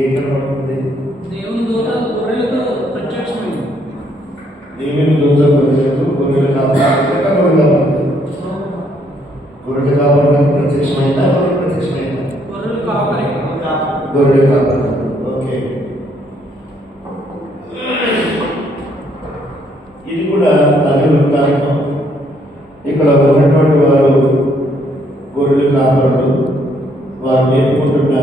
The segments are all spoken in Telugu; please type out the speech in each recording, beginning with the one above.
ఏం కనబడుతుంది? దేవుని దూత గొర్రెలకు ప్రత్యక్షమైంది. దేవుని దూత గొర్రెల కాపాడు గొర్రెల కాపాడు ప్రత్యక్షమైందా? ప్రత్యక్షమైందా? గొర్రెలు కాపరి. గొర్రెల కాపాడు. ఓకే, ఇది కూడా అదే వృత్తాంతం. ఇక్కడ ఉన్నటువంటి వారు గొర్రెలు కాపాడు, వారు నేర్పుకుంటున్న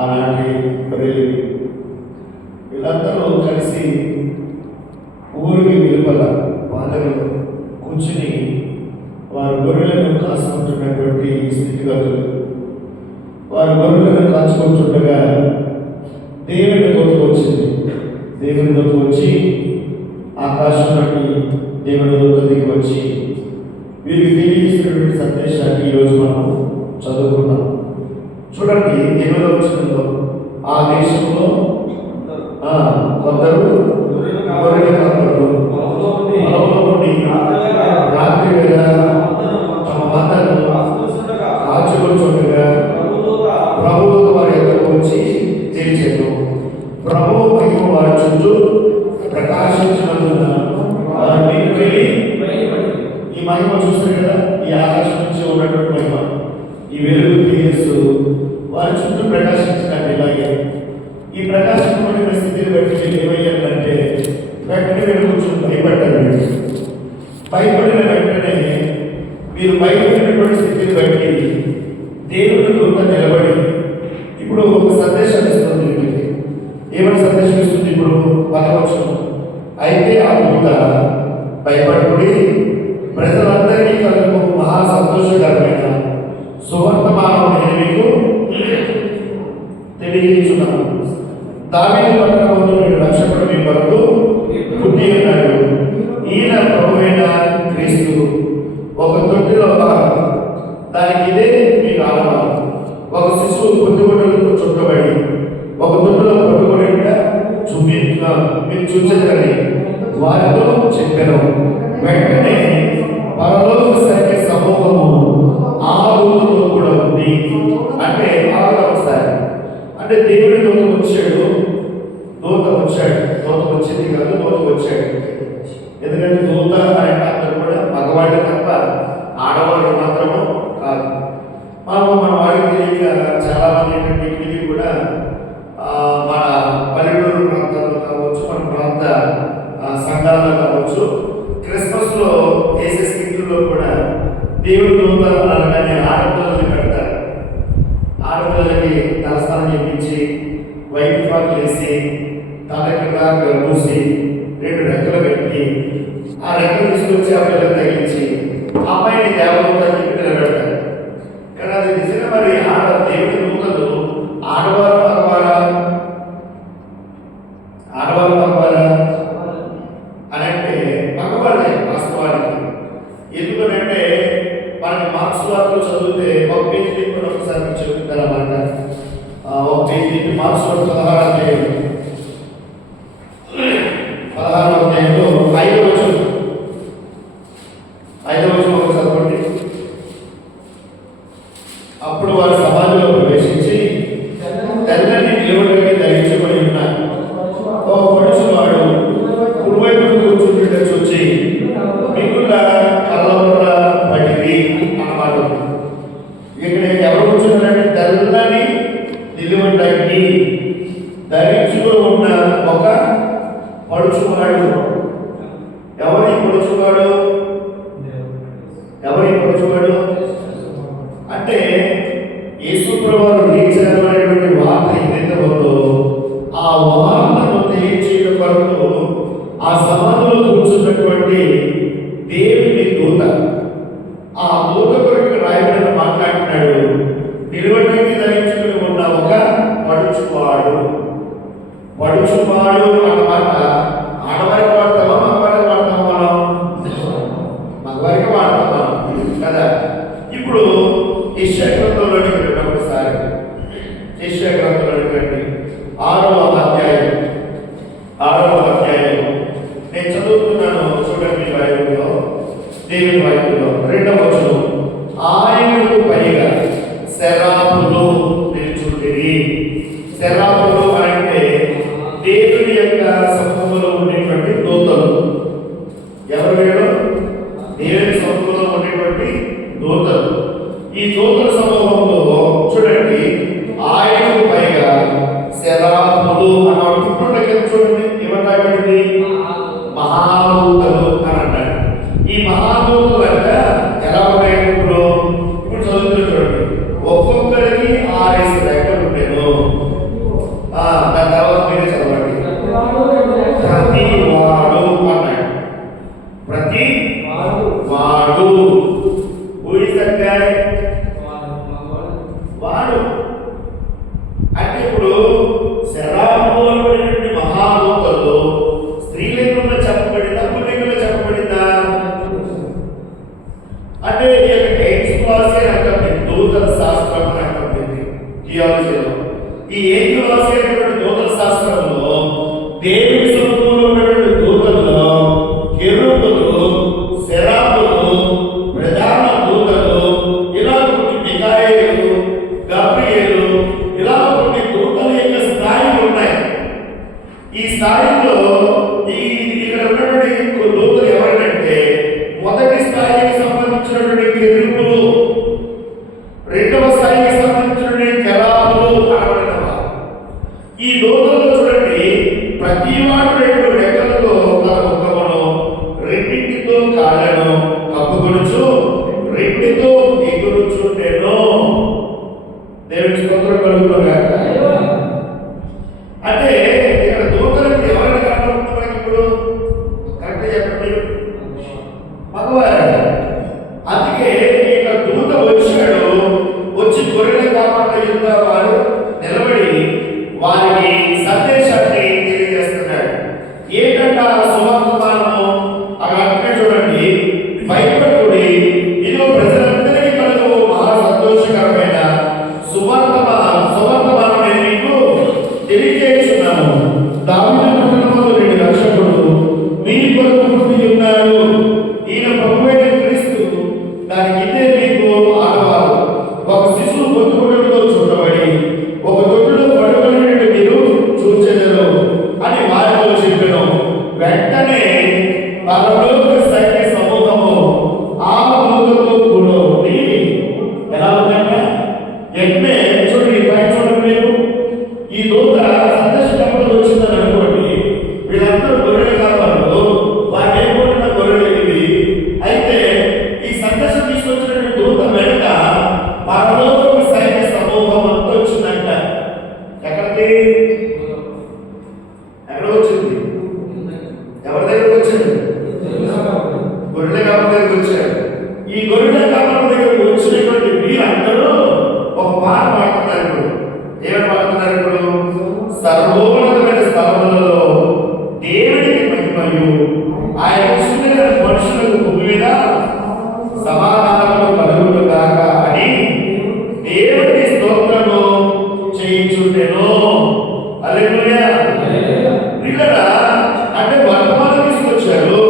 ఆనాటి గొర్రెలు. వీళ్ళందరూ కలిసి ఊరికి వెలుపల వాళ్ళలో కూర్చుని వారు గొర్రెలను కాచుకుంటున్నటువంటి స్థితిగతులు. వారు గొర్రెలను కాచుకుంటుండగా దేవుని దూత వచ్చింది. దేవుని దూత వచ్చి ఆకాశం నుండి దేవుని దూత దిగి వచ్చి వీరికి తెలియజేసినటువంటి సందేశాన్ని ఈరోజు మనం చదువుకున్నాం. చూడండి, 8వ వచనంలో ఆ దేశంలో కొందరు గొర్రెల కాపరులు పొలంలో నుండి రాత్రి వేళ తమ మందలను కాచుకొనుచుండగా ప్రభువు వారి యొద్దకు వచ్చి నిలిచెను. ప్రభువు మహిమ వారి చుట్టూ ప్రకాశించినందున వారు నీకు వెళ్ళి, ఈ మహిమ చూస్తారు కదా, ఈ ఆకాశం నుంచి ఉన్నటువంటి మహిమ, ఈ వెలుగు తేజస్సు వారి చుట్టూ ప్రకాశించినట్టు. ఇలాగే ఈ ప్రకాశించిన స్థితిని బట్టి మీరు ఏమయ్యారంటే వెంటనే మీరు కూర్చొని భయపడ్డారు. భయపడిన వెంటనే మీరు భయపడినటువంటి స్థితిని బట్టి దేవుని దూత నిలబడి ఇప్పుడు ఒక సందేశం ఇస్తుంది. ఏమైనా సందేశం ఇస్తుంది? ఇప్పుడు పదవచ్చు. అయితే ఆ దూత భయపడి ప్రజలందరికీ కలుగు మహా సంతోషకరమైన సువర్తమానం నేను మీకు తెలియజేస్తున్నాను. దావీదు పట్టణంలో నేను రక్షకుడు మీ కొరకు పుట్టి ఉన్నాడు. ఈయన ప్రభువైన క్రీస్తు. ఒక తొట్టిలో దానికి ఇదే మీకు ఆనవాలు. ఒక శిశువు పొద్దుగొడ్డలతో చుట్టబడి ఒక తొట్టిలో పట్టుబడిగా మీరు చూసేదని వారితో చెప్పాను. వెంటనే పరలోక సైన్య సమూహము ఆ దూతతో కూడా ఉంది. అంటే ఒకసారి అంటే దేవుడి దూత వచ్చాడు. దూత వచ్చింది కాదు, దూత వచ్చాడు. ఎందుకంటే దూత అంటే అందరూ కూడా మగవాడి తప్ప ఆడవాళ్ళు మాత్రము కాదు. మన వాడికి తెలియక చాలా మంది ఏంటంటే ఇది కూడా మన పల్లెటూరు ప్రాంతాల్లో కావచ్చు, మన ప్రాంత సంఘాల్లో కావచ్చు, క్రిస్మస్ లో వేసే స్కిట్లో కూడా దేవుడి దూత అనగానే ఆడపిల్లల్ని పెడతారు. ఆడపిల్లలకి తలస్నానం చేయించి వైట్ పాకులు వేసి తలకి మూసి 2 రెక్కలు పెట్టి ఆ రెక్కలు తీసుకొచ్చి ఆ పిల్లలు తగిలించి అమ్మాయిని దేవదూతని చెప్పి నిలబెడతారు. కానీ అది నిజంగా మరి దేవుడి దూతలు ఆడవారు మగవారా అని అంటే మగవాళ్ళే వాస్తవానికి. ఎందుకనంటే మనకి మార్క్స్ వార్తలు చదివితే ఒక పేజీ తిప్పి ఒకసారి చెప్తారన్నమాట. ఒక పేజీ తిప్పి మార్క్స్ వార్త 16వ అధ్యాయంలో 5వ వచనం ఒకసారి చదవండి. అప్పుడు వారు సమాజంలో ప్రవేశించి తెల్లని నిలబడి ధరించబడి ఉన్న ఒక పడుచువాడు కుడివైపు కూర్చుంటే చూచి మిగుల కళ్ళ పడివి అన్నమాట. ఇక్కడ ఎవరు కూర్చున్నారంటే తెల్లని నిలువడానికి ధరించుకుని ఉన్న ఒక పడుచువాడు. ఎవరి పడుచువాడు అంటే యేసు ప్రభువు లేచారు అనేటువంటి వార్త ఏదైతే ఉందో ఆ వార్తను తెలియచేయడం కొరకు ఆ సమాధిలో కూర్చున్నటువంటి దేవుని దూత, ఆ దూత కొరకు రాయబడిన మాట్లాడుతున్నాడు. నిలబడికి ధరించుకుని ఉన్న ఒక పడుచువాడు అన్నమాట. ఆడవారికి వాడతామా, మగవారికి వాడతామా? మగవారికి వాడతామా కదా. ఇప్పుడు యెషయా గ్రంథంలోకి రండి. ఒకసారి యెషయా గ్రంథంలోకి రండి. 6వ అధ్యాయం నేను చదువుతున్నాను. చూడండి బైబిల్లో, దేవుని బైబిల్లో 2వ వచనం. ఆయనకు పైగా శరాపులు నిల్చుంటిరి. శరాపులు వాడు అంటే ఇప్పుడు శరాబోలైనటువంటి మహాదూతలు స్త్రీలింగంలో చెప్పబడిందా పుల్లింగంలో చెప్పబడిందా? అంటే ఎక్స్ప్లాసీ అంటే దూతల శాస్త్రం అంటే థియాలజీలో ఈ ఏక్లాసీ అనేటువంటి దూతల శాస్త్రంలో దేవుని స్వరూపంలో ఉన్నటువంటి దూతల్లో కెరూబులు, సెరాబులు, ప్రధాన దూతలు, ఇలా కొన్ని మిఖాయేలు, గబ్రియేలు, ఇలా కొన్ని దూతల యొక్క స్థాయిలు ఉన్నాయి. ఈ స్థాయిలో ఇక్కడ ఉన్నటువంటి దూతలు ఎవరంటే మొదటి స్థాయికి సంబంధించినటువంటి కెరూబులు, రెండవ స్థాయికి సంబంధించినటువంటి కెరాబులు అనబడినవా. ఈ దూతల్లో చూడండి, ప్రతి వాడు రెండు రెక్కలతో తన ముఖమును రెండింటితో కాళ్ళను కప్పుకొనుచు రెండితో ఎగురుచుండెను. దేవుని స్తోత్రం కలుగును గాక. అంటే ఇక్కడ దూతలకు ఎవరిని కనబడుతుంది మనకి ఇప్పుడు? కరెక్ట్ చెప్పండి, మగవారు. అందుకే ఇక్కడ దూత వచ్చాడు, వచ్చి గొర్రెల కాపర్ల యుద్ధ వారు నిలబడి వారికి సందేశాన్ని తెలియజేస్తున్నాడు. ఏంటంటే ఆ సువర్తమానము అక్కడ చూడండి, భయపడుడి, ఇదిగో ప్రజలందరికీ కలుగు మహా సంతోషకరమైన సువర్తమానం నేను మీకు తెలియజేస్తున్నాను. దావీదు పట్టణంలో నేడు రక్షకుడు మీ కొరకు పుట్టి ఉన్నాడు. ఈయన ప్రభువైన క్రీస్తు. దానికి ఇదే మీకు ఆడవారు. ఒక శిశువు పొత్తుకున్నట్టుగా చూడబడి ఒక తొట్టులో పడుకునేటట్టు మీరు చూచెదరు అని వారితో చెప్పాను. వెంటనే పరలోక సైన్య సమూహము ఆ దూతతో కూడి ఎలా ఉందంటే ఎన్నే చూడండి, పైన చూడండి మీరు. ఈ దూత సందర్శనప్పుడు వచ్చిందని అనుకోండి, వీళ్ళందరూ గొర్రెలు కావాలి, వారు ఏమనుకున్న గొర్రెలు ఇవి. అయితే ఈ సందర్శన తీసుకొచ్చినటువంటి దూత వెనుక పరలోక సైన్య సమూహం అంతా వచ్చిందంట. ఎక్కడికి? ఎక్కడ వచ్చింది? ఎవరి దగ్గరకు వచ్చింది? గొర్రెల కాపరి దగ్గరకు వచ్చారు. ఈ గొర్రెల కాపరి దగ్గరకు వచ్చినటువంటి వీరందరూ ఒక పాట పాడుతున్నారు. ఇప్పుడు ఏమని పాడుతున్నారు? ఇప్పుడు సర్వోన్నతమైన స్థలములలో దేవునికి మహిమయు ఆయన ఇష్టమైన మనుషులకు భూమి మీద సమాధానము కలుగును గాక అని దేవునికి స్తోత్రము చేయించుండెను. హల్లెలూయా. వీళ్ళరా అంటే వర్తమానం తీసుకొచ్చారు,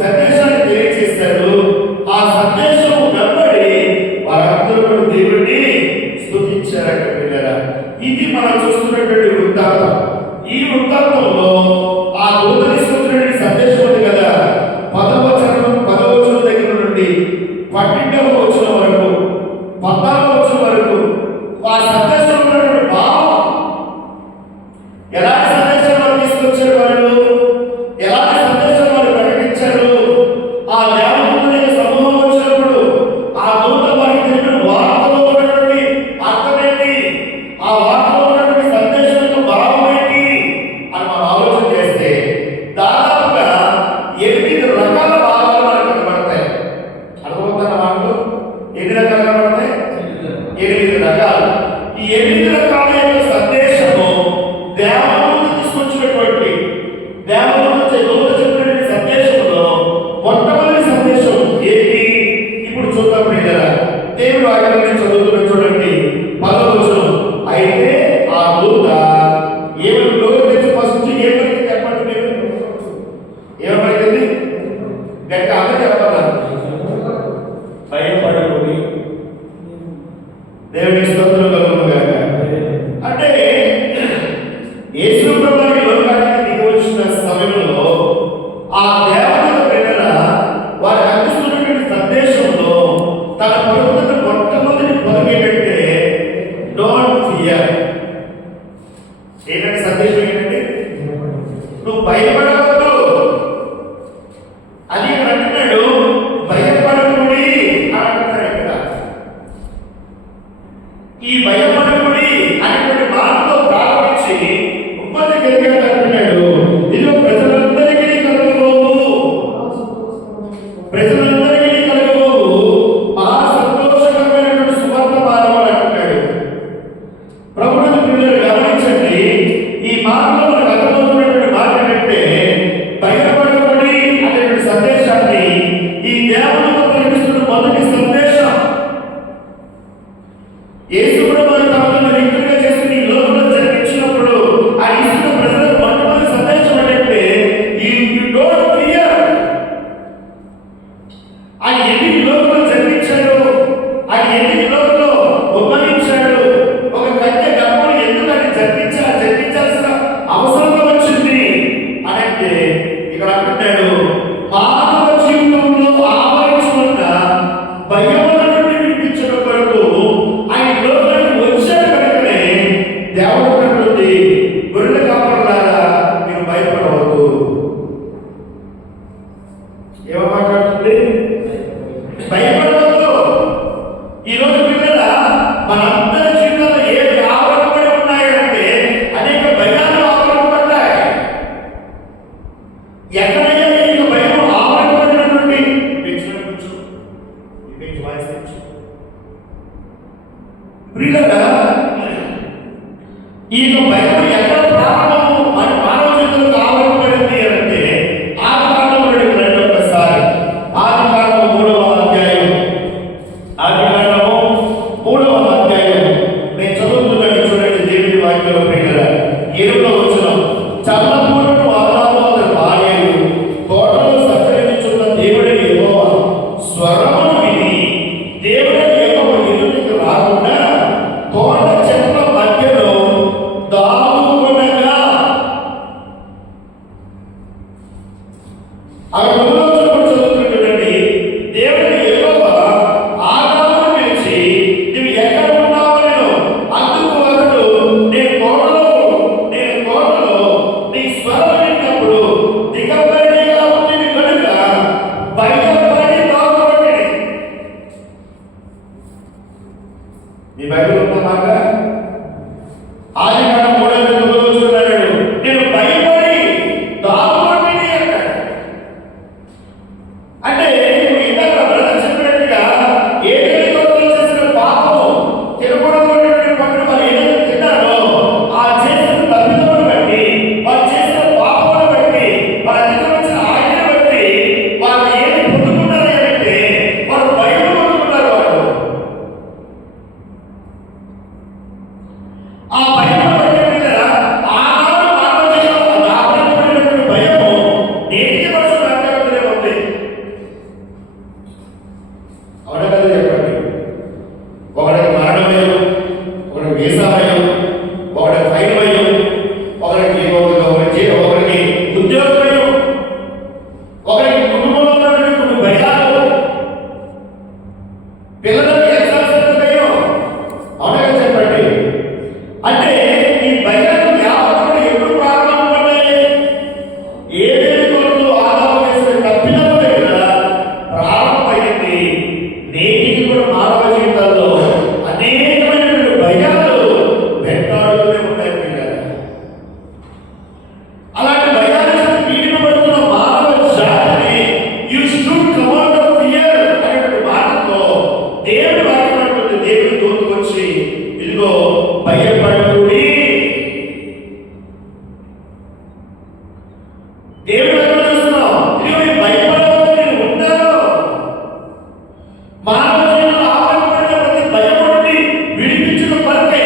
సందేశాన్ని తెలియజేశారు. ఆ సందేశం వెంబడి వారందరూ దేవుడిని స్తుతించారట. వీళ్ళరా ఇది మనం చూస్తున్నటువంటి వృత్తాంతం. ఈ వృత్తాంతంలో ఆ దూత తీసుకొచ్చినటువంటి సందేశం ఉంది కదా, 10వ వచనం దగ్గర నుండి 12వ వచనం వరకు, 14వ వచనం వరకు ఆ సందేశం ఉన్నటువంటి భావం, ఎలాంటి సందేశం వారు తీసుకొచ్చారు, వాళ్ళు ఎలాంటి సందేశం వారు ప్రకటించారు. ఆ దేవదూతల సమూహం వచ్చినప్పుడు ఆ దూత వారికి తెలిపిన వార్తలో ఉన్నటువంటి అర్థమేంటి, ఆ వార్తలో ఉన్నటువంటి సందేశం యొక్క భావం ఏంటి అని మనం ఆలోచన చేస్తే దాదాపుగా 8 రకాల భావాలు మనకు కనబడతాయి. అర్థమవుతున్న మాటలు ఎన్ని రకాలు కనబడతాయి? 8 రకాలు. ఈ 8 రకాల యొక్క సందేశము దేవదూత తీసుకొచ్చినటువంటి దూత చెప్పినటువంటి సందేశంలో మొట్టమొదటి సందేశం ఏంటి? ఇప్పుడు చూద్దాం. దేవుడు వాక్యాన్ని చదువుతున్న చూడండి, 10వ వచనం. అయితే ఆ దూత ఏమని నోరు తెచ్చి ఫస్ట్ ఏమని చెప్పండి మీరు? ఏమవుతుంది? గట్టి అందరూ చెప్పాలి, భయపడకూడదు. దేవుని స్తోత్రం కలుగును గాక. అంటే యేసు ప్రభువు లోకానికి దిగి వచ్చిన సమయంలో ఆ దేవదూత ప్రేరణ వారు అందిస్తున్నటువంటి సందేశంలో తన పరుగుతున్న మొట్టమొదటి పరుగు ఏంటంటే డోంట్ ఫియర్. ఏంటంటే సందేశం ఏంటంటే నువ్వు భయపడవద్దు అని అంటున్నాడు. భయపడకుడి అంటున్నాడు. ఇక్కడ ఈ భయపడకుడి అనేటువంటి మాటతో ప్రారంభించి ఉమ్మతి కలిగి అంటున్నాడు, ఇదిగో ప్రజలందరికీ కలుగుబోవు మహా సంతోషకరమైనటువంటి సువర్తమానం అంటున్నాడు. ఈ భయం ఎక్కడ ప్రారంభము మన మానవ జీవితంలో ఆవరింపబడింది అంటే ఆదికాండంలో రండి ఒకసారి. ఆదికాండం 3వ అధ్యాయం. ఆదికాండము 3వ అధ్యాయం. నేను చదువుతున్నాను చూడండి దేవుని వాక్యంలో ప్రియులారా. 7వ వచనం. చల్లపూటను అబ్రాము అతని భార్యయు తోటలో సంచరించుచున్న దేవుడైన యెహోవా స్వరమును విని దేవుడైన యెహోవా ఎదుటికి రాకుండా తోట చెట్ల మధ్యలో దాగుకొనగా అక్కడ చదువుతుంటే దేవుడైన యెహోవా ఆదామును పిలిచి నీవు ఎక్కడ ఉన్నావు నేను అందుకు అతడు నేను తోటలో నీ స్వరం విన్నప్పుడు దిగబడిగా ఉంటుంది కనుక భయపడి దాగుకొంటిని. మీ బైబిల్ ఉన్న మాట ఆదికాండం 3వ అధ్యాయంలో నేను భయపడి దాగుకొంటిని అంటాడు. అంటే ఇందాక బ్రదర్ చెప్పినట్టుగా ఏదైతే తోటలో చేసిన పాపము తినకూడదు పండు వారు ఏదైతే తిన్నారో ఆ చేసిన తప్పిదమును బట్టి వారు చేసిన పాపమును బట్టి వారు అతిక్రమించిన ఆజ్ఞను బట్టి వారు ఏమి పొందుకున్నారు అంటే వారు భయం పొందుకున్నారు. వారు ఆ భయం బట్టి ఆనాడు మానవ జీవితంలో దాపరికమైనటువంటి భయము నేటికి మనుషులు వెంటాడుతూనే ఉంది. అవునా కదా చెప్పండి. ఒకరికి మరణ భయం, ఒకరికి వీసా భయం, ఒకరికి ఫైన్ భయం, ఒకరికి ఉద్యోగ భయం, ఒకరికి కుటుంబంలో ఉన్నటువంటి కొన్ని భయాలు, పిల్లలకి ఎగ్జామ్స్ భయం. అవునా కదా చెప్పండి. అంటే ఈ భయాలు వ్యాపకం ఎప్పుడు ప్రారంభమయ్యాయి? ఏదేది కొరకు ఆదాము చేసిన తప్పిదము దగ్గర ప్రారంభమైంది. నేటికి కూడా మానవ జీవితాల్లో అనేకమైనటువంటి భయాలు వెంటాడుతూనే ఉన్నాయి పిల్లలు. అలాంటి భయాల నుంచి పీడింపబడుతున్న మానవ జాతిని you should come out of fear అనేటువంటి మాటతో దేవుడి వాక్యం అంటుంది. దేవుడి దూత వచ్చి ఇదిగో భయపడకుడి. దేవుడు ఎక్కడ చూస్తున్నావు? ఇదిగో ఈ భయపడవద్దు, నేను ఉన్నాను. మానవ జీవితంలో ఆవరింపబడిన ప్రతి భయం నుండి విడిపించిన కొరకే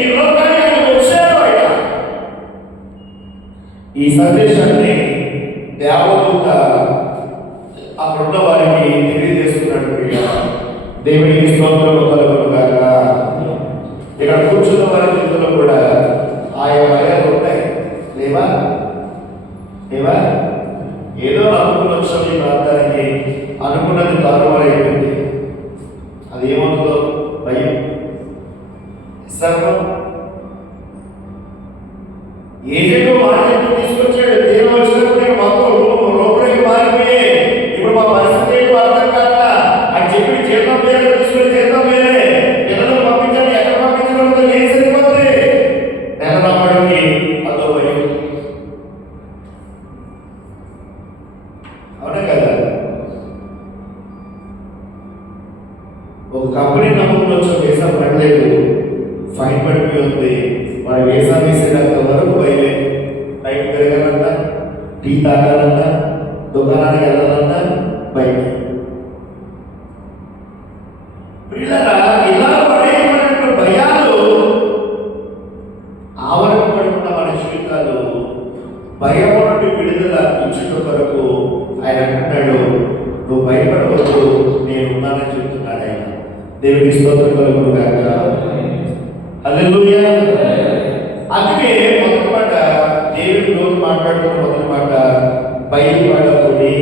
ఈ లోకానికి ఆయన వచ్చారు. ఆయన ఈ సందేశాన్ని దేవదూత అక్కడున్న వారికి తెలియజేస్తున్నాడు. దేవునికి స్తోత్రము కలుగును గాక. ఇక్కడ కూర్చున్న వారి జీవితంలో కూడా ఆయా భయాలు ఉంటాయి. లేవా? ఏదో అనుకున్న వచ్చాం ఈ ప్రాంతానికి, అనుకున్నది దారుణమైపోయింది. అది ఏమవుతుందో భయం. సర్వం ఏజెంట్ మార్కెట్ తీసుకొచ్చాడు. దేవుడు వచ్చినప్పుడు నేను మొత్తం లోపలికి మారిపోయే. ఇప్పుడు మా పరిస్థితి ఏంటో అర్థం కాక అని చెప్పి జీతం వేరే తీసుకుని జీతం వేరే పిల్లలు పంపించండి, ఎక్కడ పంపించడంతో ఏం సరిపోతుంది? నెల నమ్మడానికి అదో భయం. అవునా కదా? ఒక కంపెనీ నమ్మకం వచ్చి వీసా పడలేదు, ఫైన్ పడిపోయి ఉంది. వాడు వీసా వేసేటంత వరకు భయమే. బయటకు తిరగాలంట, టీ తాగాలంట, దుకాణానికి వెళ్ళాలంట భయమే. పిల్లరా ఇలా పడేటువంటి భయాలు ఆవరింపబడుతున్న మన జీవితాలు భయం నుండి విడుదల ఇచ్చిన కొరకు ఆయన అంటున్నాడు, నువ్వు భయపడవద్దు, నేను ఉన్నానని చెప్తున్నాడు ఆయన. దేవునికి స్తోత్రం కలుగును గాక. హల్లెలూయా. అందుకే మొదటి మాట దేవుడి రోజు మాట్లాడుతున్న మొదటి మాట భయపడకుడి.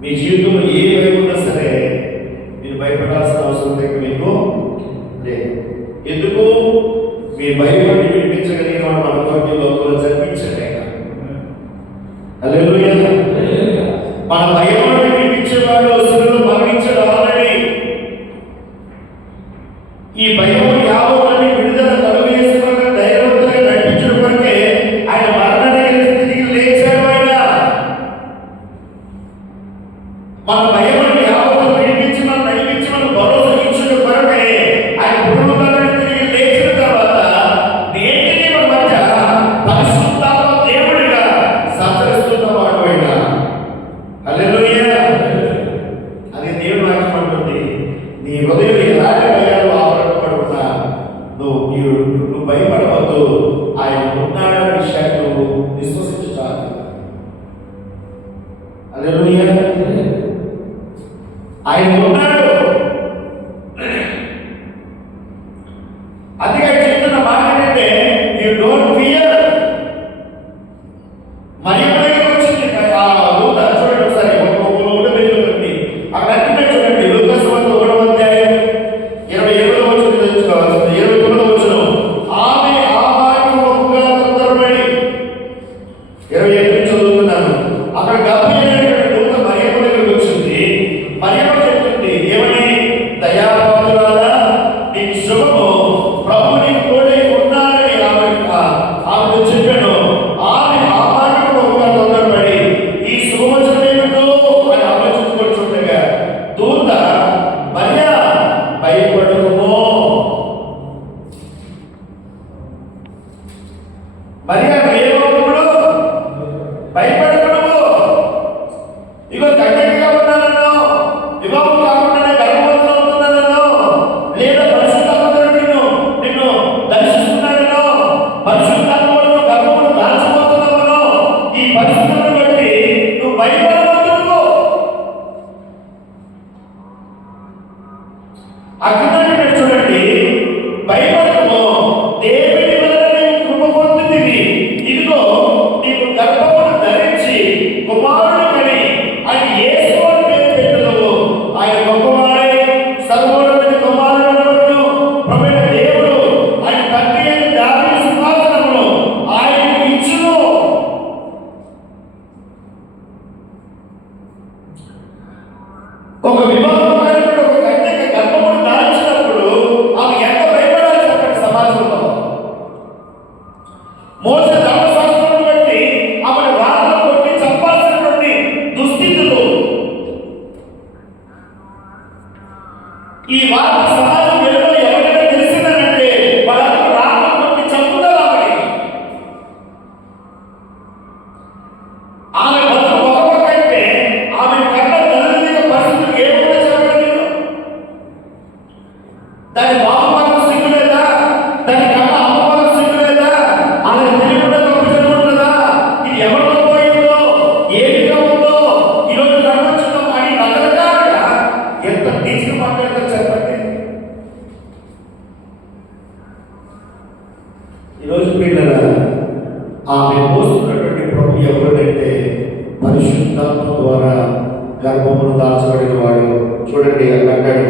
మీ జీవితంలో ఏ భయం ఉన్నా సరే మీరు భయపడాల్సిన అవసరం లేదు. మీకు లేదు. ఎందుకు? మీ భయపడి వినిపించగలిగిన వాడు మన కొరకు లోకంలో జన్మించాడు ఆయన. హల్లెలూయా. మన భయపడి వినిపించేవాడు శిలువలో మరణించాడు ఆల్రెడీ. ఈ భయం యావత్తు విడుదల కలుగు చేసుకున్న ధైర్యవంతులుగా నడిపించడం కొరకే ఆయన మరణానికి స్థితికి లేచాడు. ఆయన మన భయం యావత్తు వినిపించి మనం నడిపించి మనం భరోసా మరి అది ఏమవుతున్నాడు? భయపడకూడదు. ఇగో కట్టడిగా ఉన్నానో, వివాహం కాకుండానే గర్భవతిలో ఉంటున్నానో, లేదా పరిశుద్ధాత్ముడు నిన్ను దర్శిస్తున్నాడనో, పరిశుద్ధాత్ముడు గర్భమును దాచిపోతున్నావనో, ఈ పరిస్థితులను బట్టి నువ్వు భయపడవద్దు. అక్కడ చూడండి, భయపడము, దేవుని వలన నీవు కృప పొందుతివి. ఇదిగో నీవు గర్భమును ధరించి కుమారుని కని ఆయన యేసు అని పేరు పెట్టుదువు. ఆయన గొప్పవాడై సర్వోన్నతుని కుమారుడను ప్రభువైన దేవుడు ఆయన తండ్రి అయిన దావీదు సింహాసనమును ఆయనకు ఇచ్చును. ఒక వివాహం అయినప్పుడు ఒక కన్యక గర్భమును దాల్చినప్పుడు ఆమె ఎంత భయపడాలి చెప్పండి సమాజంలో. మోసే ధర్మశాస్త్రం బట్టి ఆమెను రాళ్ళతో కొట్టి చంపాల్సినటువంటి దుస్థితులు. ఈ వార్త సమాజం వెలుగులో ఎవరికైనా తెలిసిందనంటే వాళ్ళందరూ రాళ్ళతో కొట్టి చంపుతారు ఆమెని. ఆమె బతుకు ఒక పక్క అయితే ఆమె కన్న తల్లిదండ్రుల పరిస్థితులు ఏమిటో చెప్పండి మీరు. దాని బాబు సిగ్గు లేదా? దాని కన్న అమ్మ సిగ్గు లేదా? ఆమె తెలియకుండా తప్పించుకుంటుందా? ఇది ఎవరిలో పోయిందో, ఏమిటో ఉందో, ఈరోజు నడవచ్చున్నాం అని రకరకాలుగా ఎంత నీచుగా మాట్లాడతారు చెప్పండి. ఈరోజు పిల్లల ఆమె మోస్తున్నటువంటి ప్రభు ఎవరంటే పరిశుద్ధాత్మ ద్వారా గర్భమును దాచబడిన వాడు. చూడండి అక్కడ అంటాడు,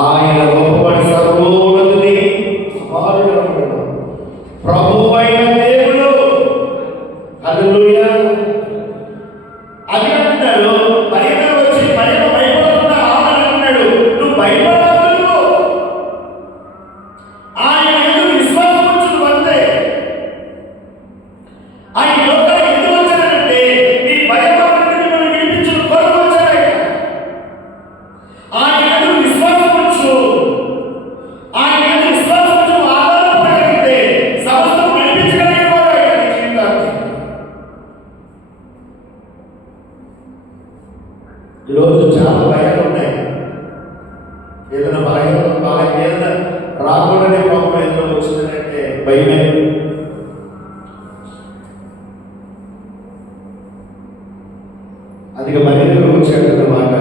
ఆయన గొప్పవాడి సర్వోన్నతుని కుమారుడు ప్రభువైన దేవుడు. హల్లెలూయా. అది అంటున్నాడు. మరియ వచ్చి మరియ భయపడకుండా ఆమె అంటున్నాడు, నువ్వు భయపడవద్దు, ఆయన యందు విశ్వాసం ఉంచు అంతే. ఆయన లోకానికి ఎందుకు వచ్చాడంటే నీ భయంలో నుండి మిమ్మల్ని విడిపించుట కొరకు వచ్చాడు. ఆయన యందు విశ్వాసం ఉంచు, ఆయన యందు విశ్వాసం ఉంచు, ఆధారపడగలిగితే సమస్తం నడిపించగలిగేవాడు ఆయన నీ జీవితాన్ని. ఈరోజు చాలా భయాలు ఉన్నాయి. ఏదైనా భయం వాళ్ళకి ఏదైనా రాకూడనే పాపం ఏదైనా వచ్చిందంటే భయమే. అదిగా మన దగ్గర వచ్చాడన్నమాట,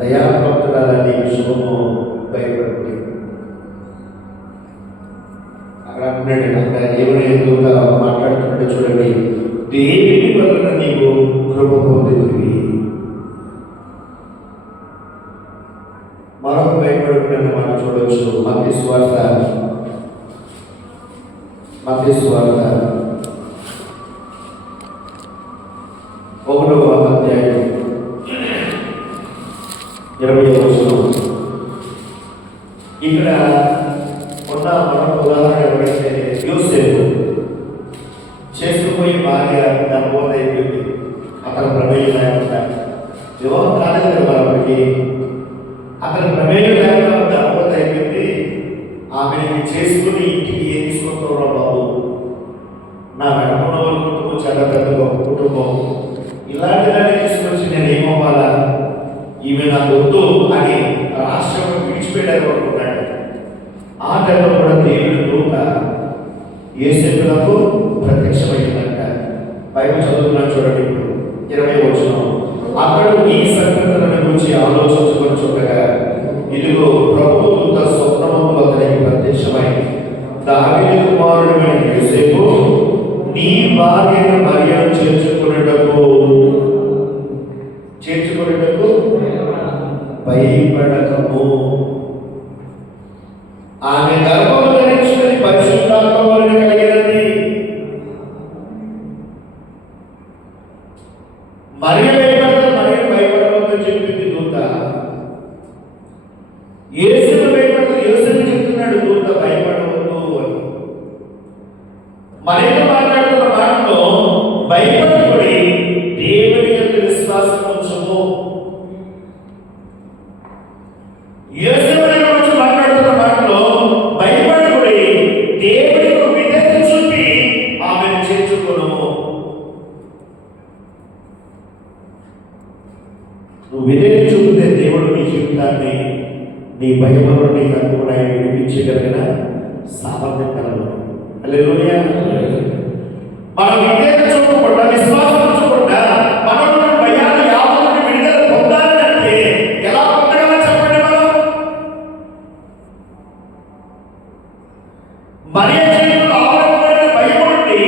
దయాప్రాప్తురాలని శుభము భయపడుతుంది. అక్కడ అంటున్నాడు, అక్కడ దేవుని ఎదురుగా మాట్లాడుతుంటే చూడండి, దేవుని వలన నీవు కృప పొందుతుంది. మరొక భయపడుతున్న మనం చూడవచ్చు. మత్తయి సువార్త 1వ అధ్యాయం 20వ వచనం. ఇక్కడ ఉన్న మరొక ఉదాహరణ ఎవరంటే యోసేపు చేసుకుపోయి భార్య గర్భవతి అయిపోయింది. అక్కడ ప్రమేయం లేకుండా వివాహం కాలేదు కదా మరొకటి. అక్కడ ప్రమేయం లేకుండా గర్భవతి అయిపోయింది. ఆమెని చేసుకుని ఇంటికి ఏం తీసుకుంటున్నారా బాబు, నా వెనకున్న వాళ్ళ కుటుంబం చాలా పెద్ద గొప్ప కుటుంబం, ఇలాంటిదాన్ని తీసుకొచ్చి నేను ఏమవ్వాలా, ఈమె నాకు వద్దు అని రాష్ట్రం విడిచిపెట్టారు అనుకున్నాడు. ఆ టైంలో కూడా దేవుడి దూత యోసేపునకు ప్రత్యక్షమైందంట. బైబిల్ చదువుతున్నాను చూడండి. ఇప్పుడు 20వ వచనం. అతడు ఈ సంగతులను గురించి ఆలోచించుకొని చూడగా ఇదిగో ప్రభువు దూత స్వప్నములో అతనికి ప్రత్యక్షమై, దావీదు కుమారుడైన యోసేపు, నీ భార్యను మరియను చేర్చుకున్నటకు భయపడకము, ఆమె గర్భము ధరించుకుని పరిశుద్ధాత్మ వలన కలిగినది. మరియ భయపడవద్దు చెప్పింది దూత. యేసును భయపడదు, యేసుని చెప్తున్నాడు దూత భయపడవద్దు అని. మరియతో మాట్లాడుతున్న మాటలో భయపడకుడి, దేవుని యందు విశ్వాసం ఉంచుము. యేసుని గురించి మాట్లాడుతున్న మాటలో భయపడకుడి, దేవునికి విధేయత చూపి ఆమెను చేర్చు భయం నుండి నన్ను కూడా ఆయన విడిపించగలిగిన సామర్థ్యం కలదు. హల్లెలూయా. మనం విధేయత చూపకుండా, విశ్వాసం చూపకుండా మనలో భయాన్ని యావత్తు విడుదల పొందాలంటే ఎలా పొందగలం చెప్పండి? మరియ జీవితంలో ఆవరించబడిన భయం నుండి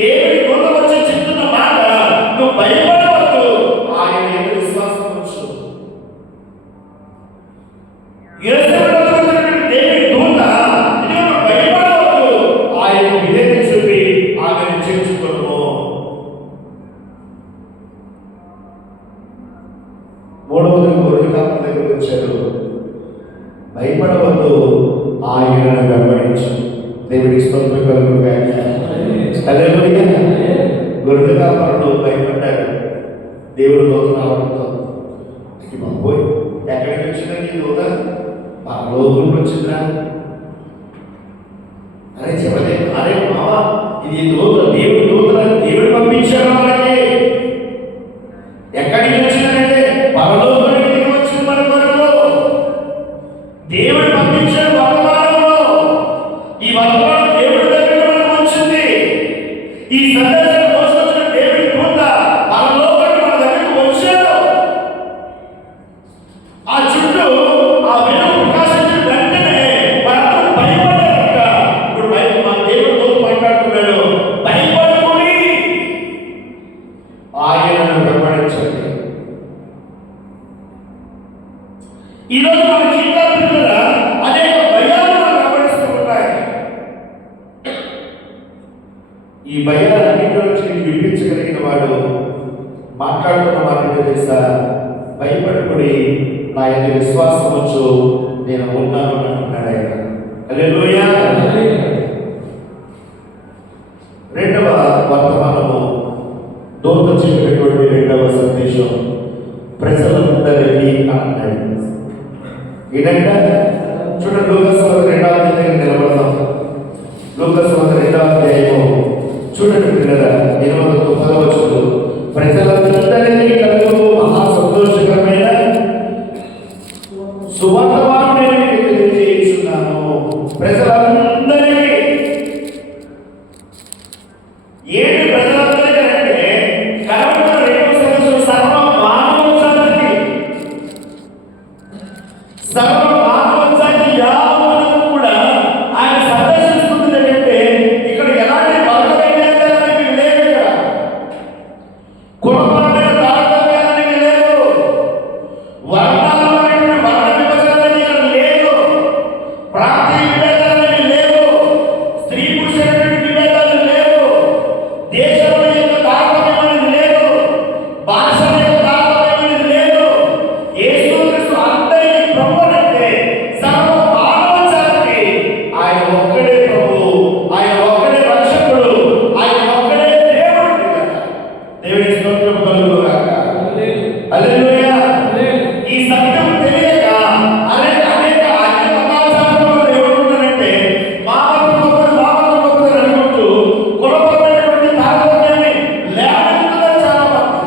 దేవుడి దూత వచ్చి చెప్తున్న మాట, నువ్వు భయపడవద్దు, ఆయన యందు విశ్వాసం ఉంచు. దేవుడి దూత, నువ్వు భయపడవద్దు, ఆయన విధేయత చూపి ఆమెను చేర్చుకోను. మూడవది గొర్రెల కాపరి దగ్గరికి వచ్చారు. భయపడవద్దు, ఆయనను వెంబడించు. దేవుడికి స్తోత్రం కలుగును గాక. హల్లెలూయా. గొర్రెల కాపరులు భయపడ్డారు దేవుడు దూత రావడంతో. బాబోయ్, ఎక్కడికి వచ్చిందండి ఈ దూత? పరలోకం వచ్చిందా? అరే చెప్పలే, అరే మామ, ఇది దూత, దేవుడు దూతలను దేవుడు పంపించాడు మనకి. ఎక్కడికి వచ్చిందంటే పరలోకానికి దిగి వచ్చింది మన కొరకు. దేవుడు పంపించాడు వర్తమానంలో. ఈ వర్తమానం దేవుడి దగ్గర మనకు వచ్చింది. ఈ సందేశం మోసుకొచ్చిన దేవుడి దూత పరలోకానికి మన దగ్గరకు వచ్చాడు. ఆ చుట్టూ ఆ వెలుగు ప్రకాశించిన వెంటనే మనందరం భయపడారట. ఇప్పుడు మా దేవుడు దూత మాట్లాడుతున్నాడు, భయపడకుడి, ఆయనను వెంబడించండి. ఈరోజు మన జీవితాల పిల్లల అనేక భయాలు మనం వెంబడిస్తూ ఉంటాయి. ఈ భయాలన్నింటి నుంచి విడిపించగలిగిన వాడు మాట్లాడుతున్న మాట తెలుసా? భయపడకుడి, నా యొక్క విశ్వాసం వచ్చు, నేను ఉన్నాను అంటున్నాడు ఆయన. హల్లెలూయా. రెండవ వర్తమానము, దూత చెప్పినటువంటి రెండవ సందేశం ప్రజలందరికీ అన్నాడు. ఏంటంటే చూడండి, లూకాసు వార్త 2వ అధ్యాయం నిలబడదాం. లూకాసు వార్త 2వ అధ్యాయము చూడండి పిల్లరా, 8-10 వచనాలు. ప్రజలందరికీ కలుగు మహా సంతోషకరమైన సువర్తమానం నేను మీకు తెలియజేస్తున్నాను. ప్రజలందరికీ, ఏంటి ప్రజలందరికీ అంటే కనబడిన రెండవ సందేశం సర్వ మానవజాతికి, సర్వ మానవజాతి యావత్తు కూడా ఆయన సందేశిస్తుంది. ఏంటంటే ఇక్కడ ఎలాంటి వర్గమైనదానికి లేదు, ఇక్కడ కులపరమైన తారతమ్యానికి లేదు, వర్ణాలైన వర్ణ విభజనకి లేదు, ప్రాంతీయ విభేదాలకి లేవు, స్త్రీ పురుషులైన విభేదాలు లేవు, దేశముల యొక్క తారతమ్యం అనేది లేదు, భాషల యొక్క తారతమ్యం అనేది లేదు. యేసుక్రీస్తు అందరికీ ప్రభువు అంటే సర్వ మానవ జాతికి ఆయన ఒక్కడే ప్రభువు, ఆయన ఒక్కడే రక్షకుడు, ఆయన ఒక్కడే దేవుడు. దేవుని స్తోత్రం కలుగును గాక. హల్లెలూయా. ఈ సత్యం తెలియక అనేక అన్య మతాచారులు ఎవరున్నారంటే మానవుడు గొప్పది అనుకుంటూ కులపరమైనటువంటి తారతమ్యాన్ని లేవనెత్తుతున్నారు చాలా మంది.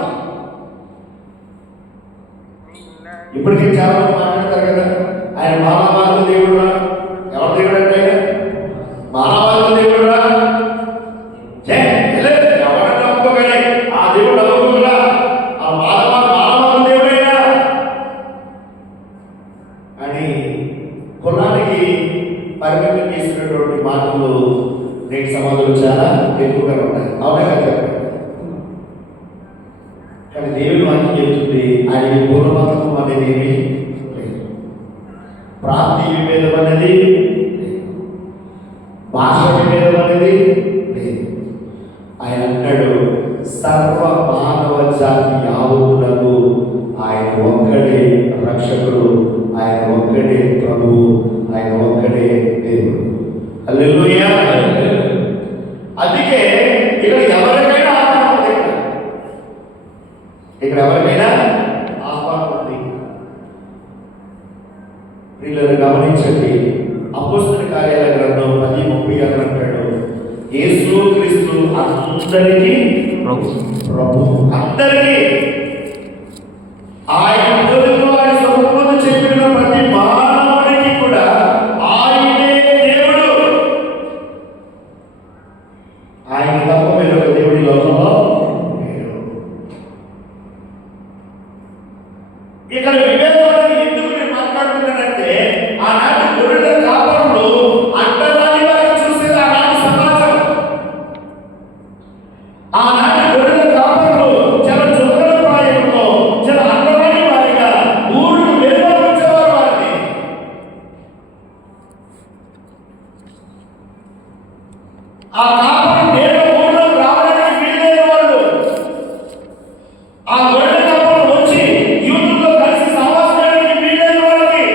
ఇప్పటికీ చాలా మంది మాట్లాడతారు కదా, ఆయన మానవాళి దేవుడురా. ఎవరు దేవుడు అంటే ఆయన మానవాళి దేవుడురా. ఎవరు నమ్ముకోగానే ఆ దేవుడు నమ్ముకుంటురా, ఆ మానవాళి దేవుడైనా అని కులానికి పరిమితం చేసినటువంటి మాటలు నేటి సమాజంలో చాలా ఎక్కువగా ఉన్నాయి. అవునా కదా? కానీ దేవుని వాక్యం చెబుతుంది, ఆయన పూర్వమతం అనేది ఏమీ లేదు, ప్రాంతీయ విభేదం అనేది లేదు, భాష విభేదం అనేది లేదు. ఆయన అంటాడు, సర్వ మానవ జాతి యావత్తునకు ఆయన ఒక్కడే రక్షకుడు, ఆయన ఒక్కడే ప్రభువు, ఆయన ఒక్కడే దేవుడు. హల్లెలూయా. అందుకే ఇక్కడ ఎవరికైనా ఆహ్వానం ఉంది, ఇక్కడ ఎవరికైనా ఆహ్వానం ఉంది. వీళ్ళని గమనించండి. అపోస్తలుల కార్యాల గ్రంథం 10:36 అంటాడు, యేసుక్రీస్తు అందరికీ ప్రభు, అందరికీ. ఆయన పోలికలో ఆయన స్వరూపంలో చెప్పిన ప్రతి మానవుడికి కూడా ఆ కాపరి నేరుగా ఊళ్ళోకి రావడానికి వీల్లేని వాళ్ళు, ఆ గొర్రెల కాపరి వచ్చి యూదులతో కలిసి సహవాసం చేయడానికి వీల్లేని వాళ్ళకి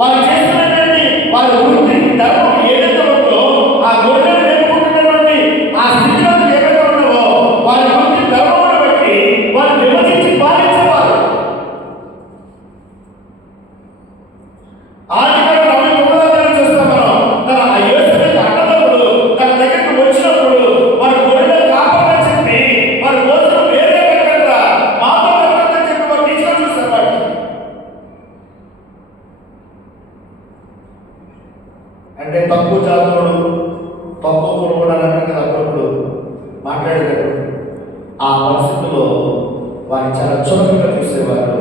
వాళ్ళు చేస్తున్నటువంటి వారి వృత్తి ధర్మం ఏదైతే ఉందో, ఆ గొర్రెలు నేర్పుకుంటున్నటువంటి ఆ స్థితిలో ఏదైతే ఉన్నావో వారి వృత్తి ధర్మమును బట్టి వారు విభజించి పాలించేవారు. ఆదికాండం 29 చూస్తాం మనం. తన ఆ యోసేపు అన్నదమ్ములు తన దగ్గరికి వచ్చినప్పుడు వారి గొర్రెల కాపరని చెప్పి వారి భోజనం వేరే పెట్టకుండా మాతో పెట్టదని చెప్పి వారు తీసుకొని చూస్తారు. వాటిని అంటే తక్కువ జాతుడు తక్కువ కురుడు అని అంటే కదా అప్పుడప్పుడు మాట్లాడేటప్పుడు ఆ పరిస్థితుల్లో వారిని చాలా చులకగా చూసేవారు.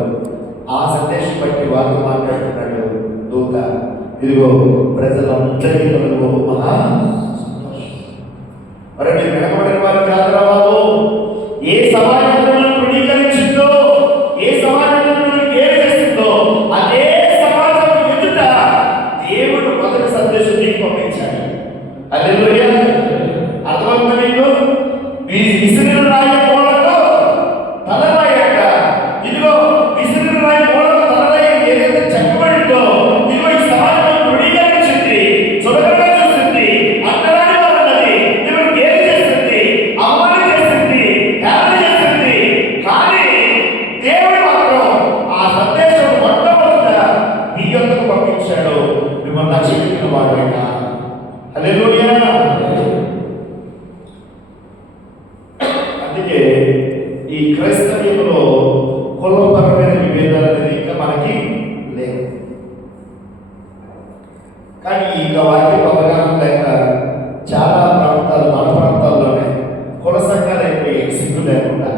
ఆ సందేశం బట్టి వారితో మాట్లాడుతున్నాడు దూత, ఇదిగో ప్రజలందరికీ కలుగు మహా సంతోషం. మరి మీరు వెనకబడిన వారు జాతర బాబు, ఏ సమాజంలో తృణీకరించిందో, ఏ సమాజంలో ఏం చేసిందో అదే సమాజం ఎదుట దేవుడు మొదటి సందేశం నీకు పంపించాడు. హల్లెలూయా. అర్థమవుతుందా మీకు? విసిరిన రాయి మూలకు తలరాయట. ఇదిగో విసిరిన రాయి మూలకు తలరాయి ఏదైతే చెక్కబడిందో, ఇదిగో ఈ సమాజం తృణీకరించింది, చులకనగా చూసింది, అడ్డరానిగా ఉన్నది, దేవుడు ఏది చేసింది, అవమానం చేసింది, హేళన చేసింది. కానీ దేవుడు మాత్రం ఆ సందేశం మొట్టమొదట మీ యొక్కకు పంపించాడు, మిమ్మల్ని నచ్చిపెట్టిన వాడైనా. హల్లెలూయా. అందుకే ఈ క్రైస్తవ్యంలో కులపరమైన విభేదాలు అనేది ఇంకా మనకి లేవు. కానీ ఇంకా వాక్యం అవగాహన లేక చాలా ప్రాంతాలు, మన ప్రాంతాల్లోనే కుల సంఘాలు అయిపోయి సిగ్గు లేకుండా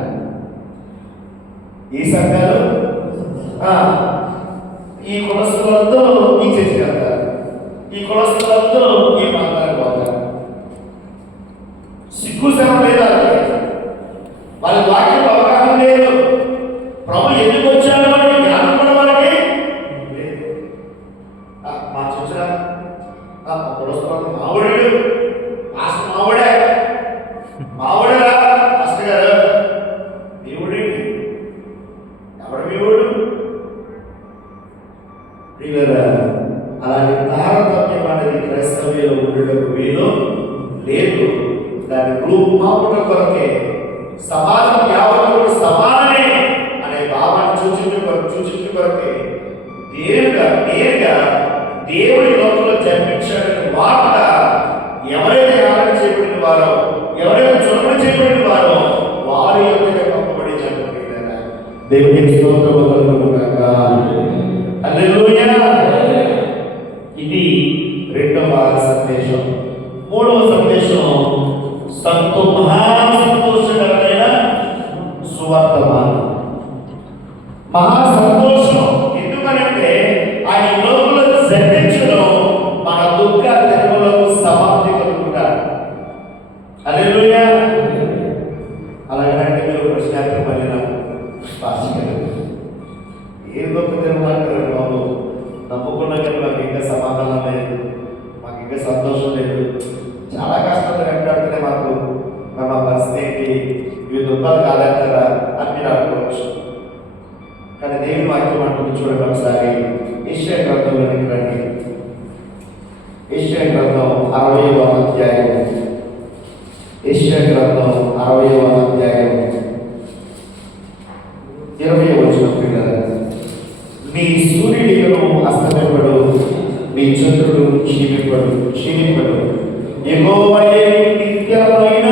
ఈ సంఘాలు ఈ కులస్తులతో ఈ చర్చికి వెళ్తారు, ఈ కులస్తులతో ఈ ప్రాంతానికి పోతారు. సిగ్గు శ్రమ లేదా? వాళ్ళ వాక్యం అవగాహన లేదు. ప్రభు ఎందుకు వచ్చాడు అని జ్ఞానం కూడా వాళ్ళకి లేదు. మా చూసా కులస్తులు మావుడు మాస్టర్ మావుడేరా మాస్టర్ గారు, దేవుడు ఎవడు దేవుడు? అలాంటి తారతమ్యం అనేది క్రైస్తవ్యంలో ఉండడం వీలు లేదు. దాని రూపుమాపుట కొరకే సమాజం యావత్తు సమానమే అనే భావాన్ని సూచించు కొరకే నేరుగా దేవుడి లోకంలో జన్మించడానికి వార్త ఎవరైతే ఆలోచన చేయబడిన వారో, ఎవరైతే చులకన చేయబడిన వారో వారి యొక్క పంపబడి జన్మలేదా. దేవునికి స్తోత్రము కలుగును గాక. హల్లెలూయా. ఇది రెండవ సందేశం. మూడవ సందేశం మహా సంతోషకరమైన సువర్తమానం. మహా సంతోషం ఎందుకనంటే ఆయన లోకంలో జన్మించడం మన దుఃఖ జన్మలకు సమాప్తి కలుగుతారు. హల్లెలూయా. అలాగంటే మీరు ప్రశ్నార్థం మళ్ళీ ఏ గొప్ప తిరుగుతారు బాబు, నమ్ముకున్నా కానీ మాకు ఇంకా సమాధానం లేదు, మాకు ఇంకా సంతోషం లేదు, చాలా కష్టాలు వెంటాడుతున్నాయి మాకు, మా పరిస్థితి ఏంటి, ఇవి దుఃఖాలు కాదంటారా అని మీరు అనుకోవచ్చు. కానీ దేవుని వాక్యం అంటుంది చూడండి ఒకసారి. యెషయా గ్రంథంలోనికి రండి. యెషయా గ్రంథం 60వ అధ్యాయం. యెషయా గ్రంథం 60వ అధ్యాయం 20వ వచనం పిల్లలు. నీ సూర్యుడిలో అస్తమింపడు, నీ చంద్రుడు క్షీణింపడు. యెహోవాయే నిత్యమైన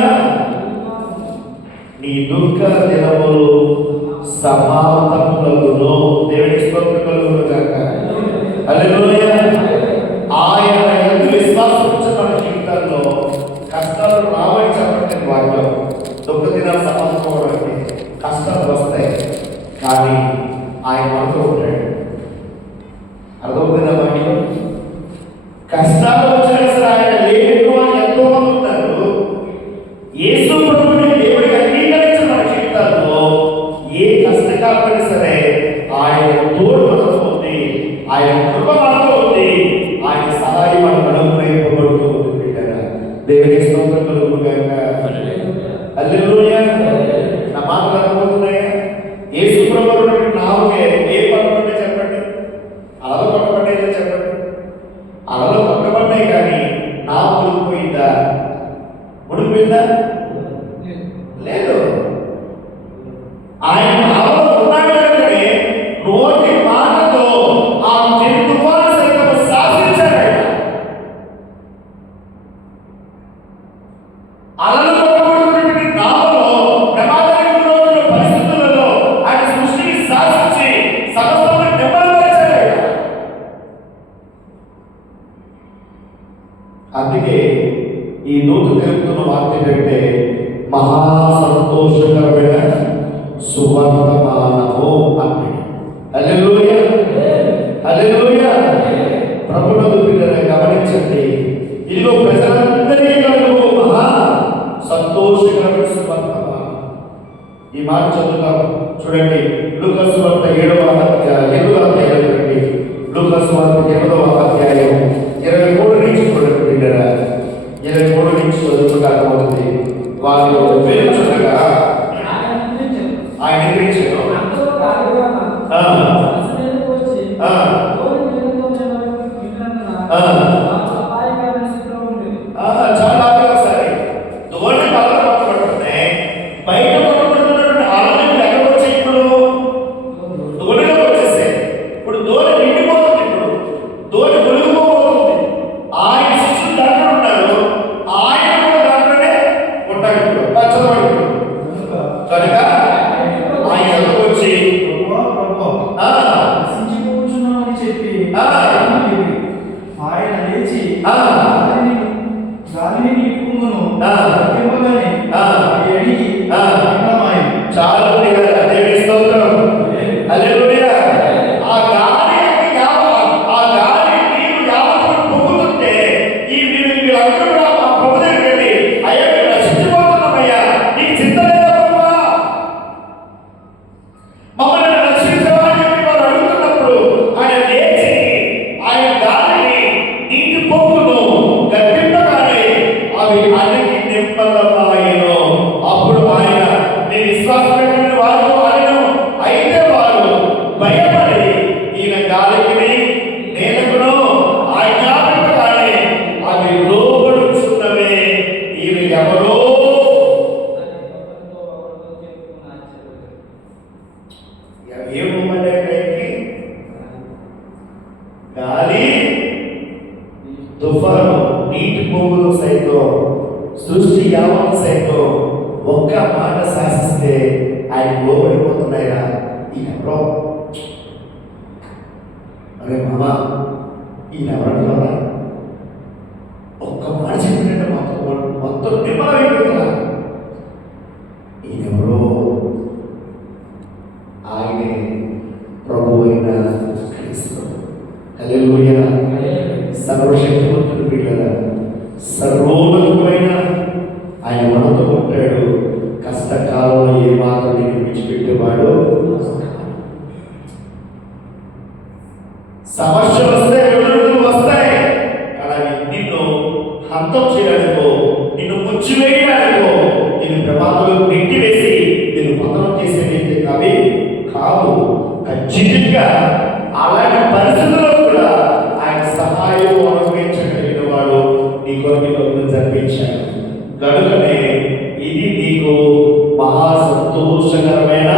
నీ దుఃఖ దినములు సమాప్తములగును. దేవునికి స్తోత్రం కలుగును గాక. హల్లెలూయా. ఆయన యందు విశ్వాసం ఉంచిన మన జీవితాల్లో కష్టాలు రావని చెప్పండి. వాక్యం దుఃఖ దినాలు సమాప్తమవడం కష్టాలు వస్తాయి, కానీ ఆయన మనతో ఉంటాడు. అర్థమవుతుందా వాక్యం? కష్టాలు వచ్చినా సరే ఆయన లేని వాళ్ళు ఎంతో మంది ఉంటారు. యేసు ప్రభువుని దేవుడికి అంగీకరించిన మన జీవితాల్లో ఏ కష్టకాలమైనా సరే ఆయన తోడు మనతో ఉంది, ఆయన కృప మనతో ఉంది, ఆయన సహాయం మనకు అందుకే ఈ దూత తెలుపుతున్న వార్త ఏంటంటే మహా సంతోషకరమైన సువర్తమానము అంటే. హల్లెలూయా, హల్లెలూయా. ప్రభువును పిల్లలు గమనించండి, ఇదిగో ప్రజలందరికీ కలుగు మహా సంతోషకరమైన సువర్తమానం. ఈ మాట చదువుతాం చూడండి. లూకా సువార్త 7వ అధ్యాయం 23 నుంచి చూడండి పిల్లరా. 23 నుంచి చదువుకుంటే అర్థమవుతుంది. వాళ్ళు వెలుచుండగా ఆయన ఎదిరించారు. చాలా సరే ధోరణి బాగా పట్టుకుంటున్నాయి. బయట పట్టుకుంటున్నటువంటి ఆలోచనలు ఎక్కడ వచ్చాయి? ఇప్పుడు ధోరణిలో వచ్చేసాయి. ఇప్పుడు ధోరణి నిండిపోతుంది. ఇప్పుడు ధోరణి మునిగిపోతుంది. ఆయన శిష్యులు దాంట్లో ఉన్నారు, ఆయన కూడా దాంట్లోనే ఉంటాడు. ఇప్పుడు చదవండి. కనుక ఆయన చదువుకొచ్చి ఆయన లేచి గాలిని నింపుకొనును అడిగి చాలా దేవుని స్తోత్రం. హల్లెలూయా. ఆ గాలి నీరు యావత్తు పొంగుతుంటే ఈ వీళ్ళందరూ కూడా మా ప్రభు దగ్గరికి వెళ్ళి, అయ్యా మేము రక్షించబోతున్నామయ్యా, నీకు చింత లేదా ప్రభువా, మమ్మల్ని రక్షించమని చెప్పి వారు అడుగుతున్నప్పుడు ఆయన లేచి ఆయన గాలిని నీటి పొంగును గద్దింపగానే అవి అణిగి నిమ్మలమాయెను. అప్పుడు ఆయన నీ విశ్వాసమైన వారు ఆయనను, అయితే వారు భయపడి ఈయన గాలికి నేలకును ఆజ్ఞాపింపగానే అవి లోబడుచున్నవే. ఈయన ఎవరో ఏమంటే గాలి, తుఫాను, నీటి పొంగులు సైతం, సృష్టి యావత్తు సైతం ఒక్క మాట శాసిస్తే ఆయన లోబడిపోతున్నాయా? ఈయనెవరో, అరే మామా ఈయనెవరంటారా? ఒక్క మాట చెప్పినట్టు మొత్తం నిమ్మలమైపోతున్నా. ఈయనెవరో, ఆయనే ప్రభు అయిన క్రీస్తు. హల్లెలూయా. సర్వశక్తివంతుడు పిల్లరా, సర్వోన్నతమైన ఆయన మనతో ఉంటాడు. కష్టకాలంలో ఏ మాత్రం నేను విడిచిపెట్టేవాడు. సమస్యలు వస్తాయి, విడుదలలు వస్తాయి, కానీ నిన్ను హంతం చేయడానికో, నిన్ను ముచ్చివేయడానికో, నిన్ను ప్రమాదంలో నెట్టివేసి నిన్ను పతనం చేసేది అవి కావు. ఖచ్చితంగా అలాంటి పరిస్థితుల్లో కూడా ఆయన సహాయం అనుభవించగలిగిన వాడు నీ కొరకు జరిపించాడు. కనుకనే ఇది నీకు మహా సంతోషకరమైన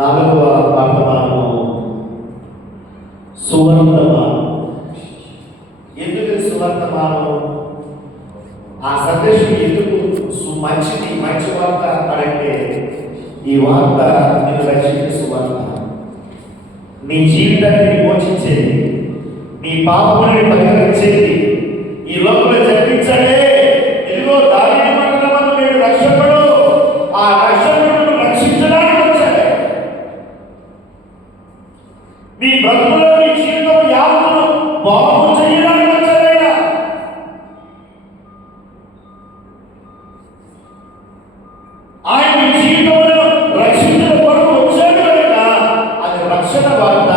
4వ వర్తమానము సువర్తమానం. ఎందుకు సువర్తమానం? ఆ సందేశం ఎందుకు మంచి వార్త అంటే, ఈ వార్త నేను రక్షించే సువార్త, నీ జీవితాన్ని విమోచించేది, నీ పాపముని పరిహరించేది, ఈ లోకంలో జరిపించడే. ఇదిగో దానిని మండలమందు నేను రక్షకుడు, ఆ రక్షకుడు రక్షించడానికి వచ్చాడు. నీ బ్రతుకులో నీ జీవితం యావత్తును బాగు చేయడానికి వచ్చాడైనా. ఆయన నీ జీవితంలో రక్షించిన కొరకు వచ్చాడు కనుక అది రక్షణ వార్త,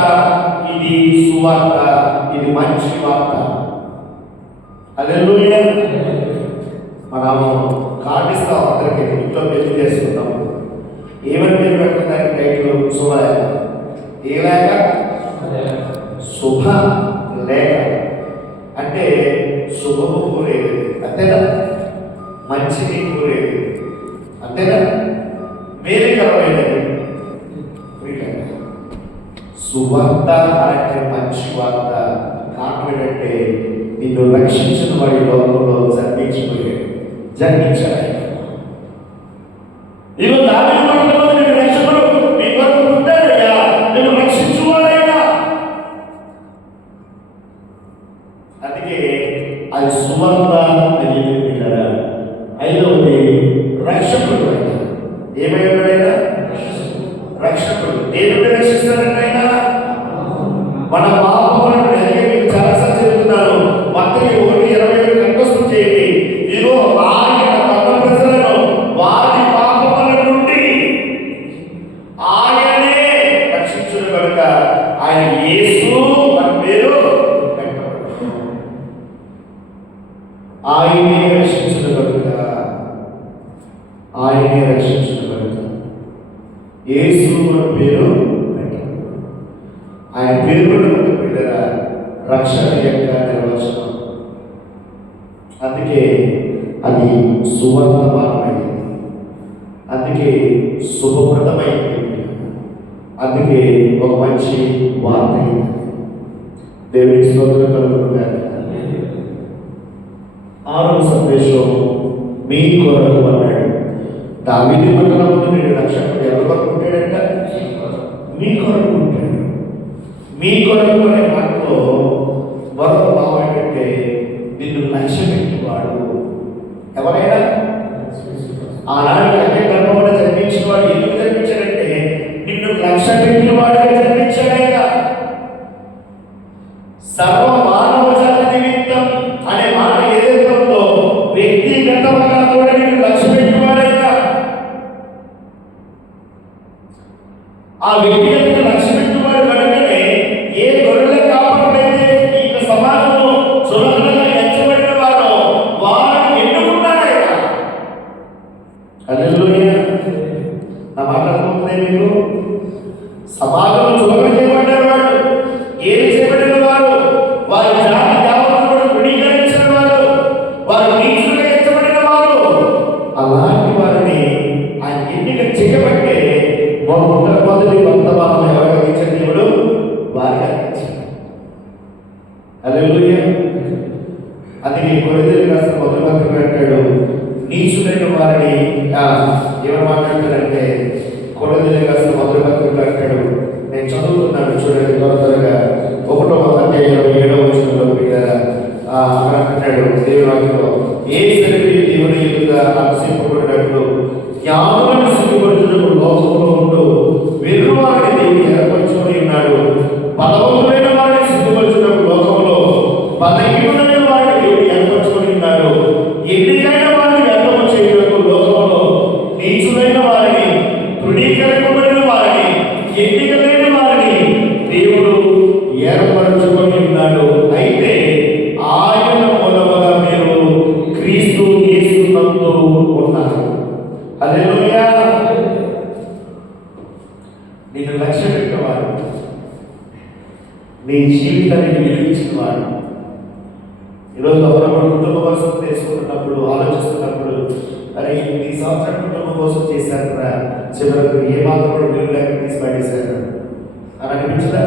ఇది సువార్త, ఇది మంచి వార్త. హల్లెలూయా. మనము కాటిస్తాం, అందరికీ ఇంట్లో పెళ్లి చేసుకుంటాం. ఏమని పేరు పెట్టడానికి టైటిల్? శుభలేఖ. ఏ లేఖ? శుభ లేఖ. అంటే శుభము కోరేది, అంతేనా? మంచిని కోరేది, అంతేనా? మేలుకరమైనది. సువార్త అంటే మంచి వార్త. కారణం ఏంటంటే నిన్ను రక్షించిన వాడి లోకంలో జన్మించాడు. ఇవి దాని నేను రక్షకుడు మీ కొరకు పుట్టాడయ్యా, నేను రక్షించువాడైనా. దేవుడు రక్షిస్తాడంటే ఆయన మన పాపములను నేను మీకు చాలాసార్లు చెబుతున్నాను. మత్తయి 1:27 కంఠస్థం చేయండి. ఇదిగో ఆయన తన ప్రజలను వారి పాపముల నుండి ఆయనే రక్షించును కనుక ఆయన యేసు అని పేరు పెట్టబడింది. ఆయనే రక్షించును కనుక ఆయనే రక్షించును కనుక యేసు అని పేరు పెట్టబడింది. ఆయన పేరు బిడ్డరా రక్షణ యొక్క నిర్వచనం. అందుకే అది సువర్ణమానమైంది, అందుకే శుభప్రదమైంది, అందుకే ఒక మంచి వార్త అయింది. దేవునికి స్తోత్రం కలుగునుగాక. 6వ సందేశం మీ కొరకు అన్నాడు. దావీదు పట్టణంలో నేను రక్షకుడు ఎవరి కొరకు ఉంటాడంట? మీ కొరకు ఉంటాడు. మీ కొరకు అనే మాటలో మరొక భావం ఏంటంటే నిన్ను లక్ష్య పెట్టేవాడు. ఎవరైనా ఆనాడు అదే గర్భంలో జన్మించిన వాడు ఎందుకు జన్మించాడంటే నిన్ను లక్ష్య పెట్టేవాడుగా జన్మించాడైన సర్వ మానవ జాతి నిమిత్తం అనే మాట ఏదైతే ఉందో వ్యక్తిగతంగా కూడా నిన్ను లక్ష్య పెట్టేవాడైనా ఆ వ్యక్తిగతంగా లక్ష్య పెట్టేవాడు కనుకనే ఏ గొర్రెల కాపాడైతే ఈ సమాజంలో చులకనగా ఎంచబడిన వారు వారిని ఎన్నుకున్నాడైనా. హల్లెలూయా. నా మాట అర్థమవుతుంది మీకు? సమాజంలో చులకన చేయబడ్డారు వాడు, ఏది చేయబడిన వారు, వారి జాతి యావత్తు కూడా తృణీకరించిన వారు, వారు నీచులుగా ఎంచబడిన వారు, అలాంటి వారిని ఆయన ఎన్నిక చేయబట్టే మొదటి వర్తమానం ఎవరికి ఇచ్చిన దేవుడు వారికి అందించాడు. హల్లెలూయా. అందుకే కొరింథీయులకు రాసిన మొదటి పత్రిక అంటాడు నీచులైన వారిని ఏమని మాట్లాడతాడంటే కొరింథీయులకు రాసిన మొదటి పత్రిక అంటాడు. నేను చదువుతున్నాను చూడండి త్వరగా 1:27 అంటాడు దేవుని వాక్యంలో ఏ సరిపి దేవుని ఎదుట ఆశింపబడినట్లు జ్ఞానులను సిగ్గుపరచుటకు లోకంలో ఉంటూ వెర్రువారిని దేవుని ఏర్పరచుకొని ఉన్నాడు. బలవంతులైన వారిని సిగ్గుపరచుటకు లోకంలో బలహీనులైన వారిని దేవుడు ఏర్పరచుకొని ఉన్నాడు. ఎన్నికైన వారిని వ్యర్థము చేయుటకు లోకంలో నీచులైన వారిని తృణీకరింపబడిన వారిని ఎన్నికలైన వారిని దేవుడు ఏర్పరచుకొని ఉన్నాడు. అయితే ఆయన మూలముగా మీరు క్రీస్తు యేసునందు ఉన్నారు. హల్లెలూయా. నిన్ను లక్ష్య పెట్టేవాడు, నీ జీవితానికి విలువించిన వాడు. ఈరోజు ఎవరో కుటుంబ కోసం చేసుకుంటున్నప్పుడు ఆలోచిస్తున్నప్పుడు అరే ఈ సంవత్సరం కుటుంబం కోసం చేశారు రా, చివరకు ఏ మాత్రం కూడా విలువ లేక తీసి పడేశారు అని అనిపించదా?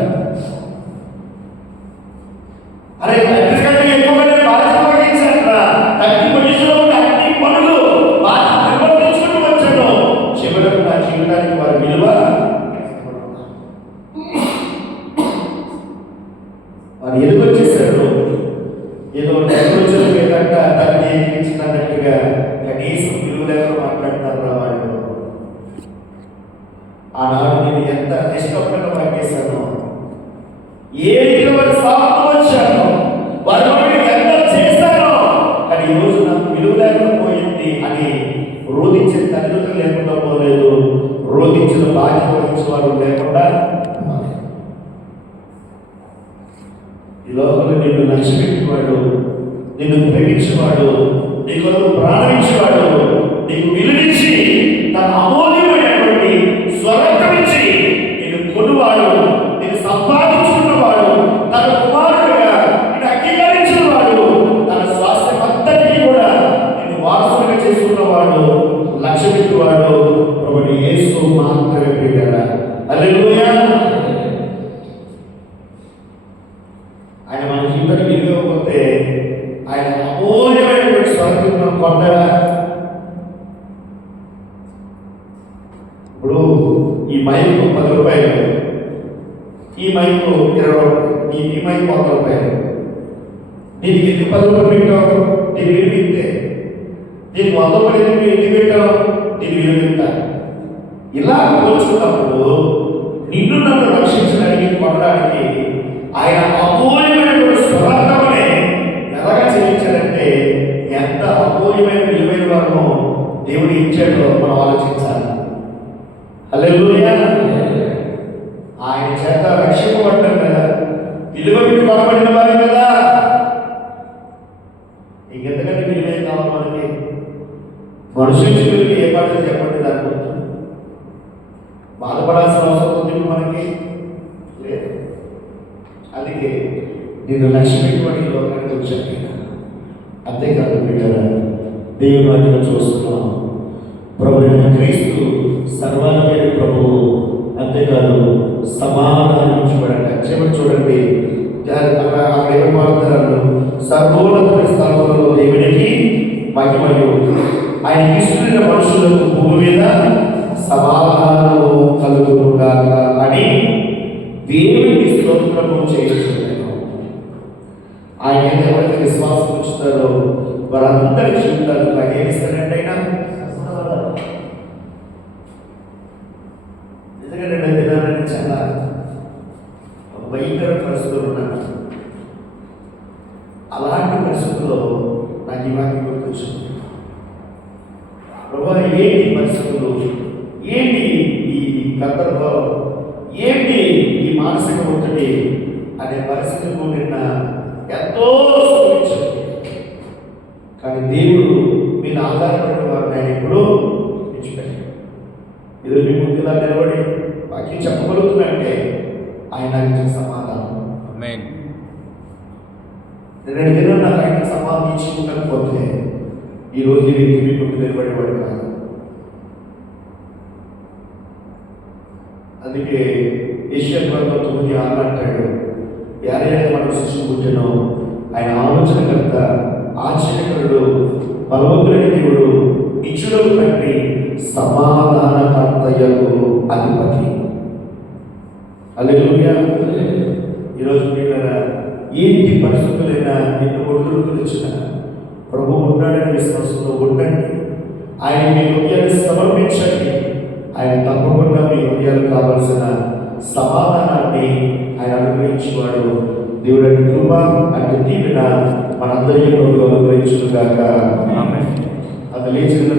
అరే తండ్రి ఎక్కువగా బాధ్యత వహించారు రా, తగ్గి మనిషిలో ఉన్న అన్ని పనులు బాధ్యత నిర్వర్తించుకుంటూ వచ్చాను, చివరకు నా జీవితానికి వారి విలువ వారు ఎదుగొచ్చేసారు. ఏదో టెక్నాలజీ లేదంట దాన్ని ఎక్కించినట్టుగా కనీసం విలువ లేకుండా మాట్లాడుతున్నారు రా వాళ్ళు. ఆనాడు నేను ఎంత నిష్కపటంగా పనిచేశాను, ఏ వారి సాగు వచ్చాను, వారి ఎంత చేశాను, కానీ ఈరోజు నాకు విలువ లేకుండా పోయింది అని రోధించే తల్లిదండ్రులు లేకుండా పోలేదు, రోధించిన బాధ్యత వహించిన వారు లేకుండా. ఈ లోకంలో నిన్ను లక్ష్యపెట్టేవాడు, నిన్ను ప్రేమించేవాడు, నీ కొరకు ప్రాణించేవాడు, నీకు విలువించి తన అమూల్యమైనటువంటి స్వరక్తమించి నిన్ను కొనువాడు, నిన్ను సంపాదించుకున్నవాడు, తన కుమారుడుగా నిన్ను అంగీకరించిన వాడు, తన స్వాస్థ్యం అంతటికీ కూడా నిన్ను వారసులుగా చేసుకున్నవాడు, లక్ష్య పెట్టువాడు ప్రభువు యేసు మాత్రమే ప్రియులారా. హల్లెలూయా. ఆయన మన జీవితాన్ని విలువకపోతే ఆయన అమూల్యమైనటువంటి స్వర్గం మనం పొందడా? ఇప్పుడు ఈ మైకు 10 రూపాయలు, ఈ మైకు 20 రూపాయలు, ఈ మైకు 100 రూపాయలు. దీనికి ఎందుకు 10 రూపాయలు పెట్టావు? దీని విలువ ఇంతే. దీనికి 100 రూపాయలు ఎందుకు పెట్టావు? దీని విలువ ఇంత. ఇలా పోల్చుకున్నప్పుడు నీ మనకి లేదు. అందుకే నేను లక్ష్య పెట్టుబడి ఈ లోకానికి వచ్చాను. అంతేకాదు బిడ్డరా, దేవుని వాటిలో చూస్తున్నాం. ప్రభు అయిన క్రీస్తు సర్వాధికారి ప్రభువు. అంతేకాదు సమాధానం చూడండి, చివరి చూడండి, అక్కడ ఏమి మాట్లాడారు? సర్వోన్నత స్థలంలో దేవునికి మహిమయు, ఆయన ఇష్టమైన మనుషులకు భూమి మీద సమాధానము కలుగుగాక అని దేవునికి స్తోత్రము చేయించుకున్నాను. ఆయన ఎవరైతే విశ్వాసం ఉంచుతారో వారందరి జీవితాలకు ఆయన ఏమిస్తానంటే అయినా నిజంగా నేను తినాలని చాలా భయంకర పరిస్థితులు ఉన్నాను. అలాంటి పరిస్థితుల్లో నాకు ఈ వాక్యం గుర్తొచ్చింది. ప్రభా, ఏంటి పరిస్థితులు, ఏంటి ఈ గందరగోళం, ఏంటి ఈ మానసిక ఒత్తిడి అనే పరిస్థితులు నిన్న ఎంతో సుఖించాడు. కానీ దేవుడు మీద ఆధారపడిన వారిని ఆయన ఎప్పుడూ విడిచిపెట్టాడు. ఈరోజు మీ ముందు ఇలా నిలబడి వాక్యం చెప్పగలుగుతున్నట్టే ఆయన నాకు ఇచ్చిన సమాధానం. నేను దినం నాకు ఆయన సమాధానం ఇచ్చి ఉండకపోతే ఈరోజు వ్యక్తి మీ ముందు నిలబడేవాడు కాదు. అందుకే యెషయా గ్రంథం 9:6 అంటాడు, ఎవరైనా మనం శిశువు పుట్టినో ఆయన ఆలోచనకర్త, ఆశ్చర్యకరుడు, బలవంతుడైన దేవుడు, నిత్యుడగు తండ్రి, సమాధానకర్తయగు అధిపతి. హల్లెలూయా. ఈరోజు మీరు ఏంటి పరిస్థితులైనా ఎన్ని ఒడిదుడుకులు వచ్చినా ప్రభు ఉన్నాడని విశ్వాసంలో ఉండండి. ఆయన మీ హృదయాన్ని సమర్పించండి. ఆయన తప్పకుండా మీ హృదయాలకు కావలసిన సమాధానాన్ని ఆయన అనుగ్రహించేవాడు. దేవుడి కృప అంటే దీవెన మనందరికీ అనుగ్రహించుగాక. అది లేచిన